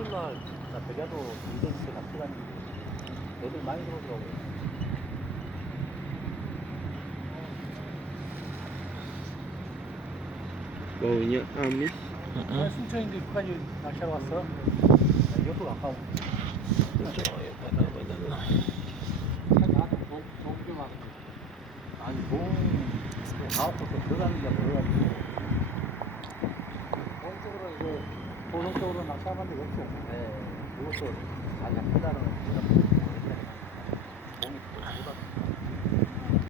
토요일 날 백야도 인도네시아 낚시가는데 애들 많이 들어오더라고요. Baunya amis. 순천인데 여기까지 낚시하러 왔어. 이것도 가까워. 나한테 도움 막 아니 도움 가옥부터 들어가는 게 모르가지고 본적으로 이거 본격적으로 낚시하는 데 없어. 네. 이것도 가장 크다는 거죠.